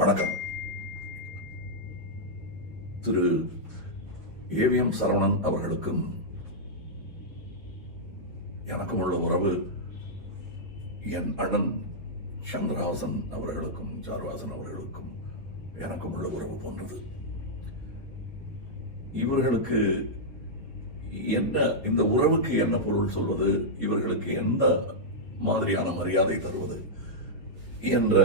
வணக்கம். திரு ஏவிஎம் சரவணன் அவர்களுக்கும் எனக்கும் உள்ள உறவு என் அண்ணன் சந்திரஹாசன் அவர்களுக்கும் சாருஹாசன் அவர்களுக்கும் எனக்கும் உள்ள உறவு போன்றது. இவர்களுக்கு என்ன, இந்த உறவுக்கு என்ன பொருள் சொல்வது, இவர்களுக்கு எந்த மாதிரியான மரியாதை தருவது என்ற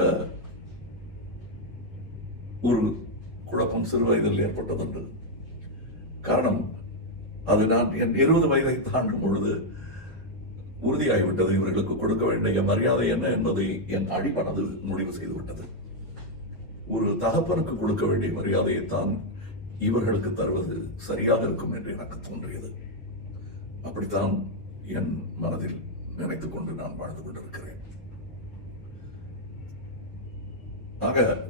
ஒரு குழப்பம் சிறு வயதில் ஏற்பட்டதுண்டு. காரணம், அது நான் என் 20 வயதை தாண்டும் பொழுது உறுதியாகிவிட்டது. இவர்களுக்கு கொடுக்க வேண்டிய மரியாதை என்ன என்பதை என் அடிமனது முடிவு செய்துவிட்டது. ஒரு தகப்பனுக்கு கொடுக்க வேண்டிய மரியாதையைத்தான் இவர்களுக்கு தருவது சரியாக இருக்கும் என்று எனக்கு தோன்றியது. அப்படித்தான் என் மனதில் நினைத்துக் கொண்டு நான் வாழ்ந்து கொண்டிருக்கிறேன். ஆக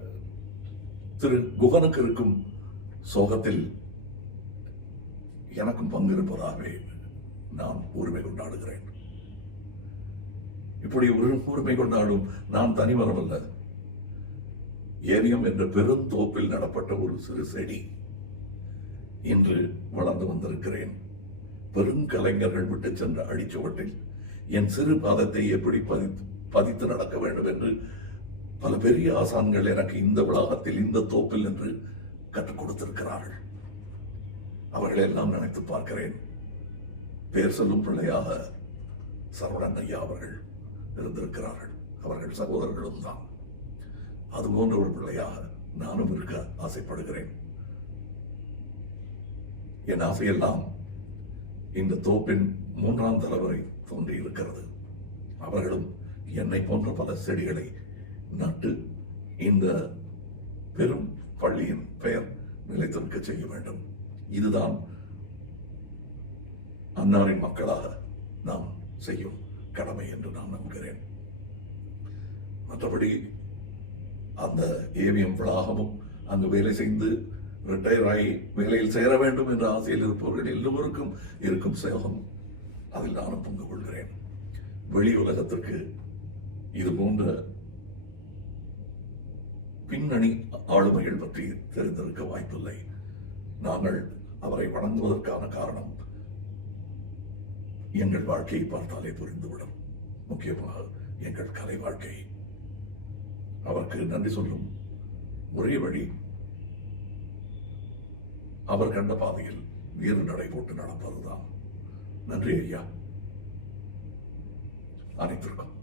திரு குகனுக்கு இருக்கும் சோகத்தில் எனக்கும் பங்கு இருப்பதாகவே நான் உரிமை கொண்டாடுகிறேன். இப்படி உரிமை கொண்டாடும் நான் தனிமரமல்ல. ஏரியம் என்ற பெருந்தோப்பில் நடப்பட்ட ஒரு சிறு செடி இன்று வளர்ந்து வந்திருக்கிறேன். பெருங்கலைஞர்கள் விட்டு சென்ற அடிச்சுவட்டில் என் சிறு பாதத்தை எப்படி பதித்து நடக்க வேண்டும் என்று பல பெரிய ஆசான்கள் எனக்கு இந்த வளாகத்தில், இந்த தோப்பில் என்று கற்றுக் கொடுத்திருக்கிறார்கள். அவர்களை எல்லாம் நினைத்து பார்க்கிறேன். பேர் சொல்லும் பிள்ளையாக சரவணன் ஐயா அவர்கள் இருந்திருக்கிறார்கள். அவர்கள் சகோதரர்களும் தான். அதுபோன்ற ஒரு பிள்ளையாக நானும் இருக்க ஆசைப்படுகிறேன். என் ஆசையெல்லாம் இந்த தோப்பின் 3ஆம் தலைவரை தோன்றி இருக்கிறது. அவர்களும் என்னை போன்ற பல செடிகளை நட்டு இந்த பெரும் பள்ளியின் பெயர் நிலைத்திருக்க செய்ய வேண்டும். இதுதான் அன்னாரின் மக்களாக நாம் செய்யும் கடமை என்று நான் நம்புகிறேன். மற்றபடி அந்த ஏவிஎம் வளாகமும் அங்கு வேலை செய்து ரிட்டையர் ஆகி வேலையில் சேர வேண்டும் என்ற ஆசையில் இருப்பவர்கள் எல்லோருக்கும் இருக்கும் சேவகம், அதில் நானும் பங்கு கொள்கிறேன். வெளி உலகத்திற்கு இது போன்ற பின்னணி ஆளுமைகள் பற்றி தெரிந்திருக்க வாய்ப்பில்லை. நாங்கள் அவரை வணங்குவதற்கான காரணம் எங்கள் வாழ்க்கையை பார்த்தாலே புரிந்துவிடும். முக்கியமாக எங்கள் கலை வாழ்க்கை. அவருக்கு நன்றி சொல்லும் ஒரே வழி அவர் கண்ட பாதையில் வேறு நடை போட்டு நடப்பதுதான். நன்றி ஐயா. அனைத்திற்கும்